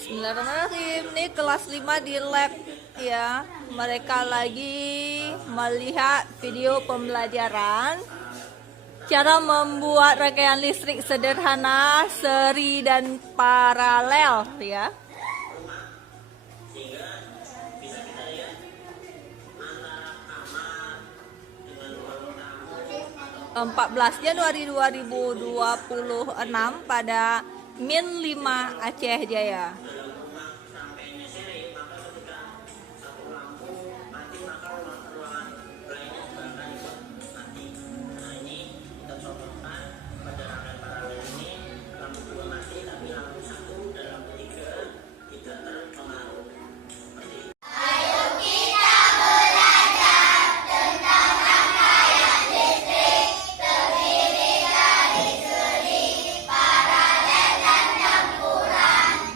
Bismillahirrahmanirrahim. Ini kelas 5 di lab ya. Mereka lagi melihat video pembelajaran cara membuat rangkaian listrik sederhana, seri dan paralel ya. 14 Januari 2026 pada Min 5 Aceh Jaya.